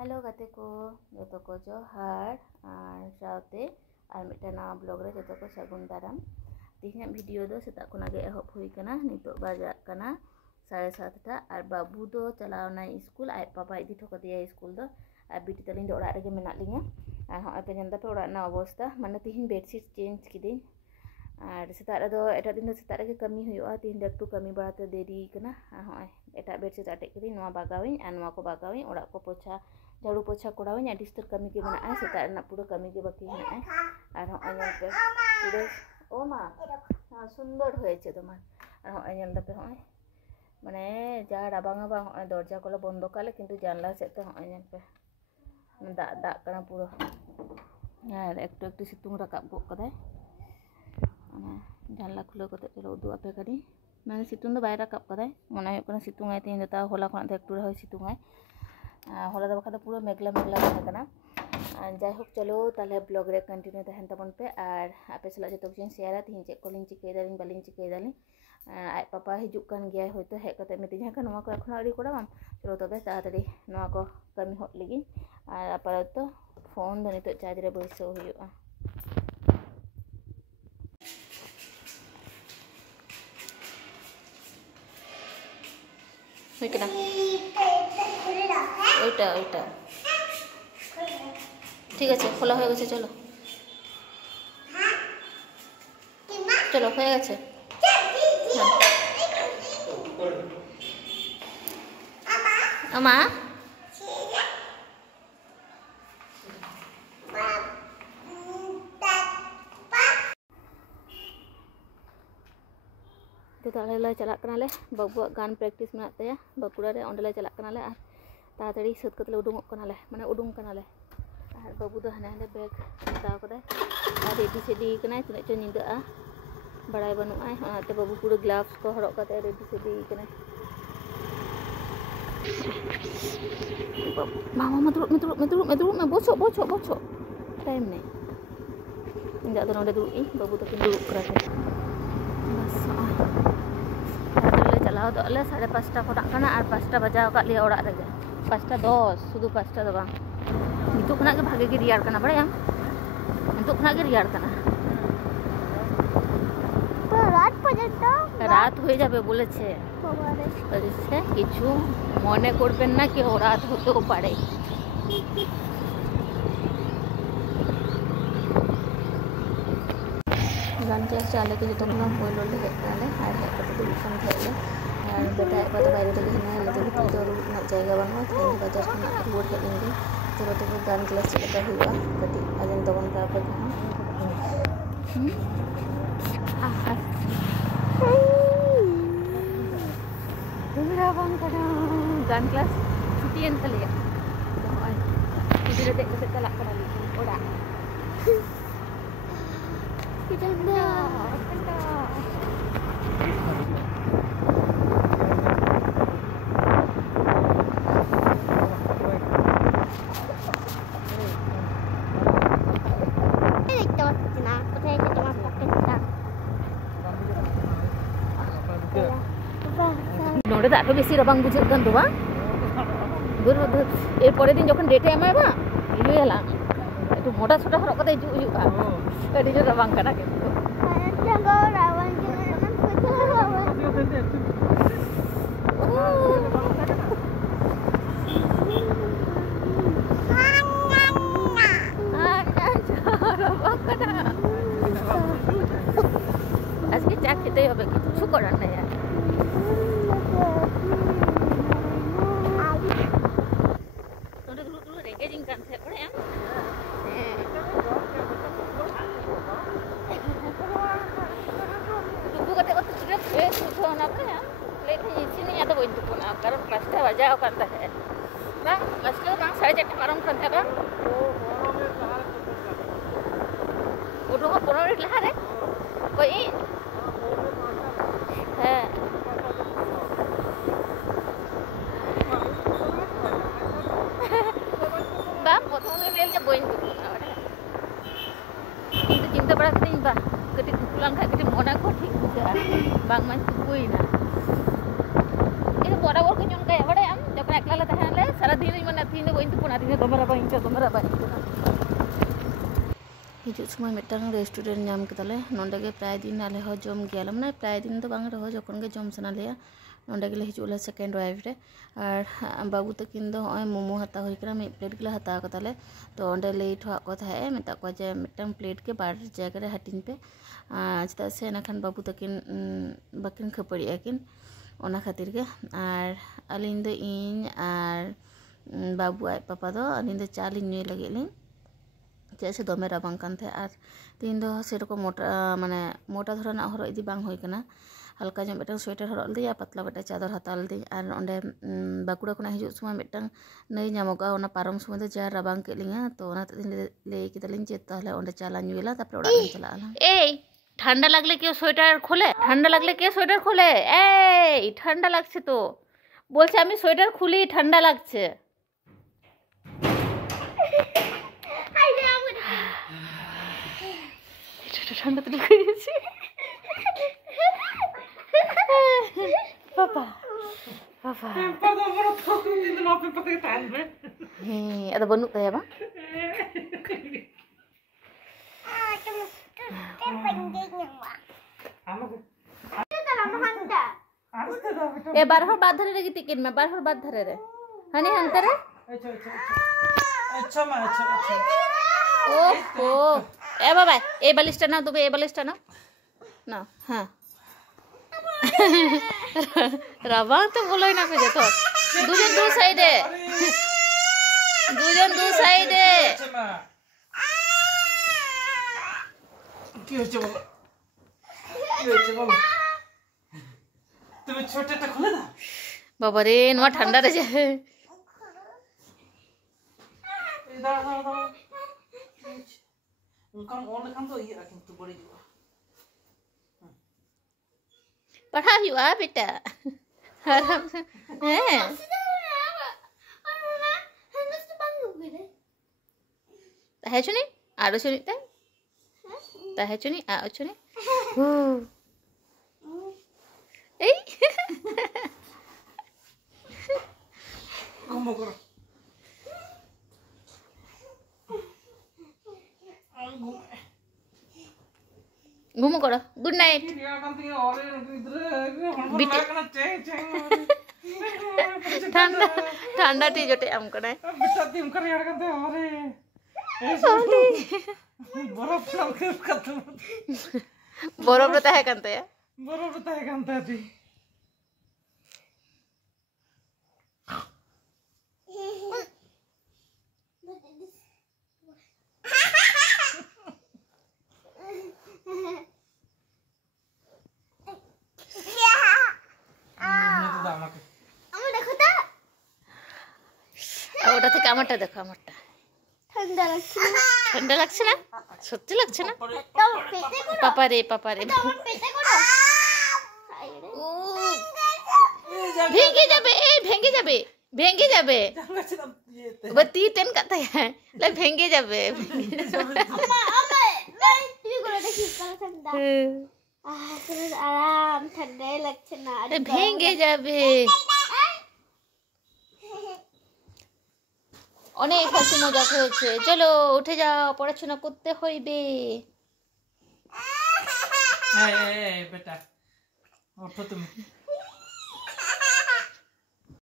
Hello गाते को जो को जोहार और साथे और मिट्टे नवा ब्लॉग रे जो को सगुन दाराम तीन वीडियो दो सेता खुना गे एहब हुई कना नितो बाजा कना 7:30 और बाबू दो चलावना स्कूल आय पापा इदी ठोक दिया स्कूल दो और बीटी तलिन दो ओड़ा रेगे मेना लिंगा और हम पे जनदा पे ओड़ा ना अवस्था माने तीन बेडशीट चेंज किदिन और सेता रे दो एटा दिन सेता रे कमी हुआ तीन एकटू कमी बाड़ाते देरी कना हम एटा बेडशीट आटे किदिन नवा बागाविन और नवा को बागाविन ओड़ा को पोछा झाड़ू पोछा कोड़ाविन आडी स्तर कमी के मेना सेता रे पूरा कमी के बाकी मेना और हम पे पूरे ओ मा सुंदर होयेछे तोमार और हम पे हम माने जा राबांगा बांग दरजा को बंद काले किन्तु जानला सेते हम पे दाग दाग कना पूरा और एकटू एकटू सितुंग राकाब गो कदाय जानला खुले कते चलो उदू आपे करी माने सितुंग दो बाय राकाब कदाय मने हुयुग कना सितुंग आय तीन ता होला खना एकटू रहे सितुंग आय होला दो बखा पूरा मेघला मेघला तहे कना जाय होक चलो ताले ब्लॉग रे कंटिन्यू तहन तबन पे और आपे सला जतो किन शेयर तीन चेक कोलिन चिके दालिन बालिन चिके दालिन आय पापा हिजुक कान गया होयतो हेक कते मिति जहां नवा को एखन आड़ी कोड़ा चलो तबे ताड़ाताड़ी नवा को कमी होत लगी और आपातत फोन दो नितो चार्ज रे बइसो हुयुआ Wait, ওইটা ঠিক আছে খোলা হয়ে গেছে চলো চলো হয়ে গেছে আমা तो ताले चला कनाले बाबुआ गान प्रैक्टिस में तया बाकुड़ा रे ओंडले चला कनाले और ताड़ाताड़ी सद कतले उडुंगो कनाले माने उडुंग कनाले और बाबू दो हाने हाने बैग हताव कदाय और रेडी सेडी कनाय तिना चो निंदा बड़ाय बनुआय ओनाते बाबू पूरा ग्लव्स को हरक कते रेडी सेडी कनाय मामा मदुरुप में बोछो टाइम नहीं इंदा दो नोडे दुरुप बाबू तो किन दुरुप करा चलाओ तो 5:30 को डाकना और 5टा बजाव का लिया ओड़ा रे 5:10 शुद्ध 5टा दो बांग नितो खना के भागे के रियार कना बड़े हम नितो खना के रियार कना तो रात हो जाबे बोले छे से किछु मने करबेन ना कि रात होते पारे गान क्लास चाले के जो पोलो ले हेले और हेक कते दुरुसन थेले और बेटा एक बात बाहर तक हिना ले तो ना जायगा बानो तीन बाजार खना रुवर के लेंगे तो गान क्लास चलता हुआ कति अजन तबन का पे गान क्लास छुट्टी एन तले इधर देख के चला करा ओड़ा Janda. नोड़े दाग पे बेसी रबांग बुझे कन दो बा दूर ए परे दिन जखन डेटे एमाय बा इलु हला एकटु मोटा छोटा हरक कते हिजु हुयुआ अडी जो रबांग कना के जंगो रावण आज के चा खेते होबे किछु करा ना यार तोरे दूर रेंगेजिंग कान थे पड़े हम दुबु कते को तुरे फ्रेश उठो ना पड़े हम लेट ही इसी नहीं आता बोल दुबु ना कारण 5टा बजाओ करता है ना 5टा बांग 4:30 मारम करते बा उठो 15 मिनट लहा रे कोई है bang potong ni dia boin tu itu cinta berat ni bah ketik pulang kat ketik mona ko ठीक juga bang man tukui na itu bora bor kunyon kaya bade am jokon ekla la tahan le sara din mana tin do boin tu puna din दमे राबांग हिजू समय मिट्टांग restaurant नाम केदाले नोंडे गे प्राय दिन आले हो जम गयाले माने प्राय दिन तो बांग रहो जखन गे जम सना लेया नोंडे गेले हिजूले सेकेंड वाइफ रे और बाबू तकिन दो होय मोमो हता होय कना मिड प्लेट गेले हता कदाले तो ओंडे ले ठवा को थाए मेता को जे मिट्टांग प्लेट के बार जगह रे हटिन पे चेदा से एनाखान बाबू तकिन बाकिन खपड़ी आकिन ओना खातिर गे और अलिन दो इन और बाबू आय पापा दो अलिन दो चाली न्यू लगे जैसे दमे राबांग कानते और तीन दो सेरकम मोटा माने मोटा धरना हरो इदी बांग होय कना हल्का जो मिट्टांग स्वेटर हरो दी पतला बेटा चादर हताल दी और ओंडे बाकुड़ा को हिजू समय मिट्टांग नई नामोगा ओना पारम समय दो जा राबांग के लिंगा तो ओना ले केदालिन जे ताहले ओंडे चाला न्यूला तारपरे ओड़ा लिन चलाला ए ठंडा लागले क्यों स्वेटर खोले ए ठंडा लागছে তো বলছে আমি সোয়েটার খুলি ঠান্ডা লাগছে ठंडा तो लगे पापा पापा ada बनuk taya bang बारहर बाद धरे रे गितिकिन में बारहर बाद धरे रे हनी हंते रे अच्छा ओहो ए बाबा ए बालिशटा ना तबे ए बालिशटा ना हाँ राबांग तो बोलोই না খুঁজে তো দুজন দু সাইডে কি হচ্ছে বলো তুমি ছোটটা খুলে দাও বাবা রে নোয়া ঠান্ডা রে যে দাও उनका ऑन रखम तो ये रखम तो बड़ी हुआ पढ़ा हुआ बेटा आराम से हैं है चुनी आरो चुनी ता है चुनी आ चुनी ए घुमो करो घुमो करो गुड नाइट ठंडा ठंडा टी जोटे आम कना बेटा तुम कर यार करते अरे बर्फ के खत्म बर्फ रहता है कांते थी ওটা থেকে আমারটা দেখো আমারটা ঠান্ডা লাগছে না সত্যি লাগছে না পাপা রে ভেঙে যাবে बत्ती तेन कता है ले भेंगे जाबे अम्मा टीवी করে দেখি কালো ঠান্ডা आराम ঠান্ডাই লাগছে না भेंगे যাবে অনেক হাসি মজা হয়েছে চলো উঠে যাও পড়াশোনা করতে হইবে এই বেটা ওঠো তুমি